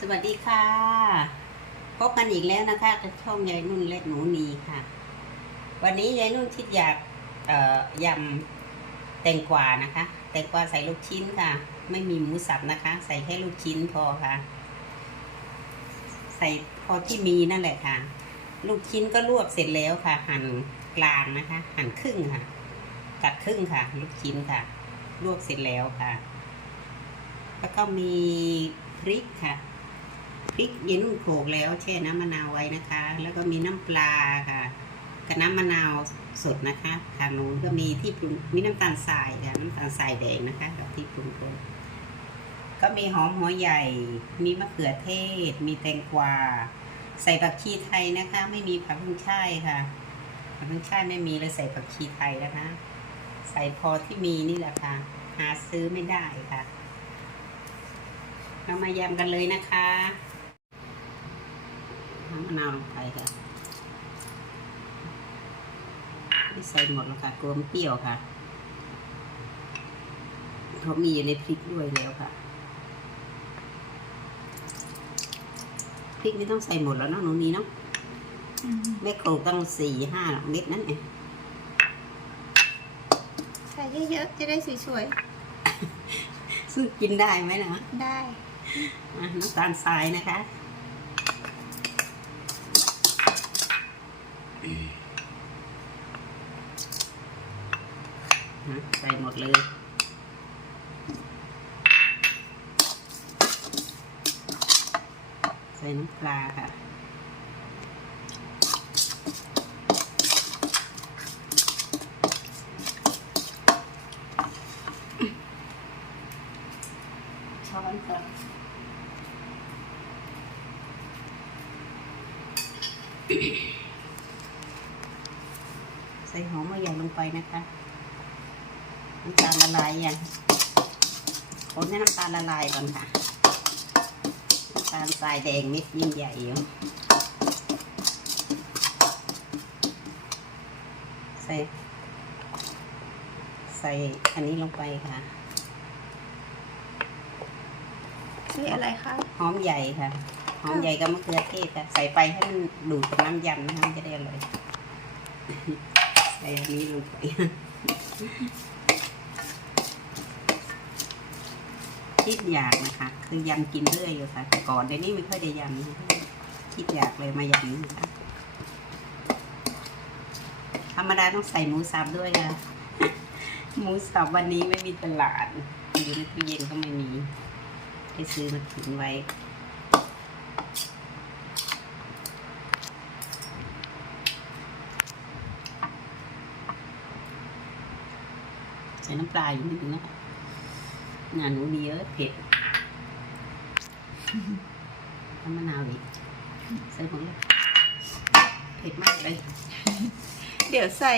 สวัสดีค่ะ พบกันอีกแล้วนะคะกับช่องยายนุ่นและหนูนีค่ะ วันนี้ยายนุ่นคิดอยากเอ่อยำแตงกวานะคะ แตงกวาใส่ลูกชิ้นค่ะ ไม่มีหมูสับนะคะ ใส่แค่ลูกชิ้นพอค่ะ ใส่พอที่มีนั่นแหละค่ะ ลูกชิ้นก็ลวกเสร็จแล้วค่ะ หั่นกลางนะคะ หั่นครึ่งค่ะตัดครึ่งค่ะ ลูกชิ้นค่ะ ลวกเสร็จแล้วค่ะ แล้วก็มีพริกค่ะ พริกเย็นนุ่นโขลกแล้วแช่น้ำมะนาวไว้นะคะ แล้วก็มีน้ำปลาค่ะกับน้ำมะนาวสดนะคะทางนู้นก็มีที่ปรุงมีน้ำตาลทรายค่ะน้ำตาลทรายแดงนะคะกับที่ปรุงรสก็มีหอมหัวใหญ่ มีมะเขือเทศ มีแตงกวา ใส่ผักชีไทยนะคะ ไม่มีผักบุ้งช่ายค่ะผักบุ้งช่ายไม่มีเลยใส่ผักชีไทยนะคะ ใส่พอที่มีนี่แหละค่ะ หาซื้อไม่ได้ค่ะเรามายำกันเลยนะคะ น้ำมะนาวลงไปค่ะไม่ใส่หมดแล้วค่ะกลัวมันเปรี้ยวค่ะเพราะมีอยู่ในพริกด้วยแล้วค่ะพริกไม่ต้องใส่หมดแล้วเนาะหนูนี้เนาะแม่โขลกตั้งสี่ห้าเม็ดนั่นเองใส่เยอะๆจะได้สวยซึ่งกินได้ไหมนะๆได้อะน้ำตาลทรายนะคะ นะใส่หมดเลย ใส่น้ำปลาค่ะช้อนก่อนใส่หอมหัวใหญ่ลงไปนะคะ น้ำตาลละลายยังคนให้น้ำตาลละลายก่อนค่ะ น้ำตาลทรายแดงเม็ดยิ่งใหญ่อยู่ใส่ใส่อันนี้ลงไปค่ะใส่อะไรคะ หอมใหญ่ค่ะ หอมใหญ่กับมะเขือเทศค่ะ ใส่ไปให้มันดูดกับน้ำยำนะคะมันจะได้อร่อยใส่อันนี้ลงไป คิดอยากนะคะ คือยำกินเรื่อยอยู่ค่ะแต่ก่อนเดี๋ยวนี้ไม่ค่อยได้ยำคิดอยากเลยมายำนะคะธรรมดาต้องใส่หมูสับด้วยค่ะหมูสับวันนี้ไม่มีตลาดอยู่ในตู้เย็นก็ไม่มีไปซื้อมาถึงไว้ใส่น้ำปลาอยู่นิดนึงนะคะ งานหนูดีเยอะเผ็ดน้ำมะนาวอีกใส่หมดเลยเผ็ดมากเลย เดี๋ยวใส่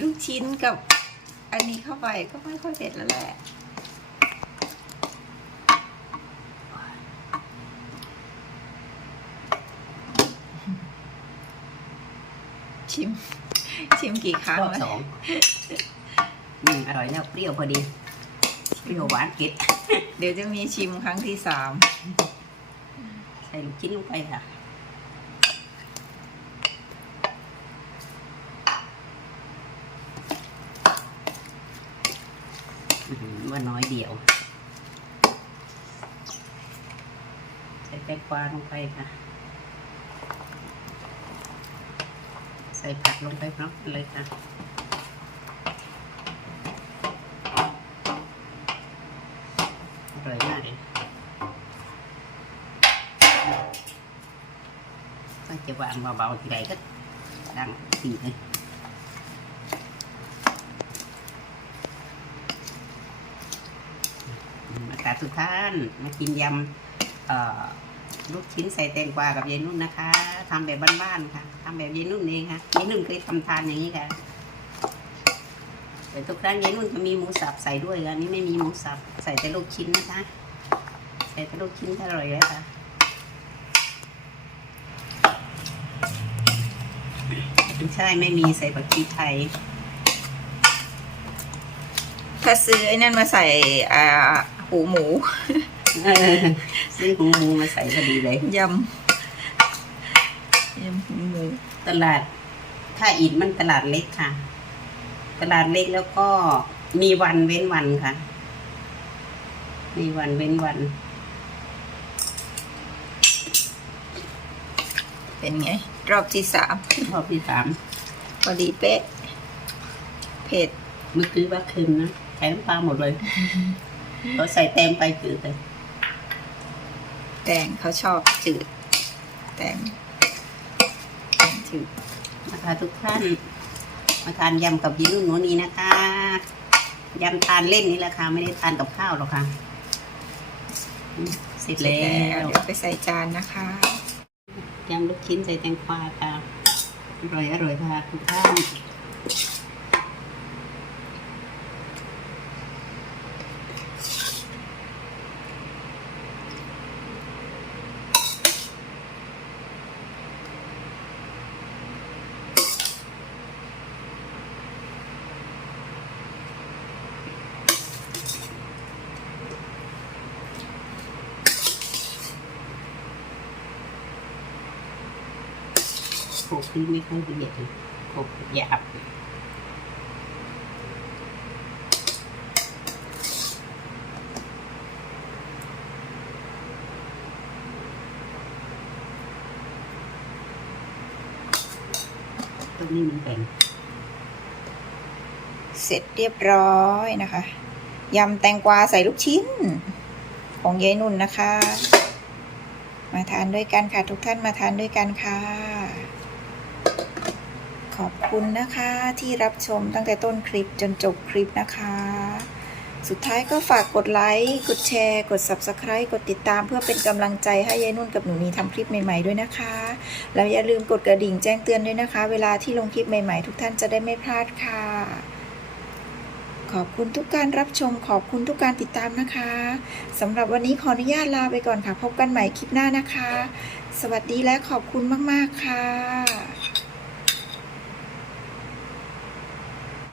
ลูกชิ้นกับ อันนี้เข้าไปก็ไม่ค่อยเผ็ดแล้วแหละชิม ชิมกี่ครั้งรอบแล้วสองอืมอร่อยแล้วเปรี้ยวพอดี เปรี้ยวหวานเผ็ด เดี๋ยวจะมีชิมครั้งที่สาม ใส่ลูกชิ้นลงไปค่ะ ว่าน้อยเดียว ใส่แตงกวาลงไปค่ะ ใส่ผักลงไปพร้อมกันเลยค่ะ อร่อยมากเลย ก็ จะวางเบาๆทีไรก็ดังสีเลยอากาสุดท้านมากินยำลูกชิ้นใส่แตงกวากับยายนุ่นนะคะทำแบบบ้านๆค่ะทำแบบยายนุ่นเองค่ะยายนุ่นเคยทำทานอย่างนี้ค่ะแต่ทุกครั้งยายนุ่นจะมีหมูสับใส่ด้วยอันนี้ไม่มีหมูสับใส่แต่ลูกชิ้นนะคะ ใส่แต่ลูกชิ้นอร่อยแล้วค่ะ ไม่ ใช่ไม่มีใส่ผักชีไทย ถ้าซื้อไอ้นั่นมาใส่อ่าหูหมูเออซื้อหูหมูมาใส่พอดีเลยยำยำหูหมูตลาดท่าอิฐมันตลาดเล็กค่ะ ตลาดเล็กแล้วก็มีวันเว้นวันค่ะ มีวันเว้นวัน เป็นไง รอบที่สามรอบที่สามพอดีเป๊ะ เผ็ดเมื่อกี้ว่าคืนนะใส่น้ำปลาหมดเลยเราใส่แตงไปจืดเลยแตงเขาชอบจืด แตงแตงจืดนะคะทุกท่านมาทานยำกับยีนุ่นหนูนีนะคะยำทานเล่นนี่แหละค่ะไม่ได้ทานกับข้าวหรอกค่ะอืมเสร็จแล้แล้ววเดี๋ยวไปใส่จานนะคะ ยำลูกชิ้นใส่แตงกวาค่ะอร่อยอร่อยค่ะคุณท่าน โขกคือไม่ค่อยละเอียดเลยโขกหยาบตรงนี้มันแบ่งเสร็จเรียบร้อยนะคะยำแตงกวาใส่ลูกชิ้น ของยายนุ่นนะคะ มาทานด้วยกันค่ะ ทุกท่านมาทานด้วยกันค่ะ ขอบคุณนะคะที่รับชมตั้งแต่ต้นคลิปจนจบคลิปนะคะ สุดท้ายก็ฝากกดไลค์ กดแชร์ กด Subscribe กดติดตามเพื่อเป็นกำลังใจให้ยายนุ่นกับหนูนีทำคลิปใหม่ๆด้วยนะคะ แล้วอย่าลืมกดกระดิ่งแจ้งเตือนด้วยนะคะ เวลาที่ลงคลิปใหม่ๆ ทุกท่านจะได้ไม่พลาดค่ะ ขอบคุณทุกการรับชม ขอบคุณทุกการติดตามนะคะสำหรับวันนี้ขออนุญาตลาไปก่อนค่ะ พบกันใหม่คลิปหน้านะคะ สวัสดีและขอบคุณมากๆค่ะ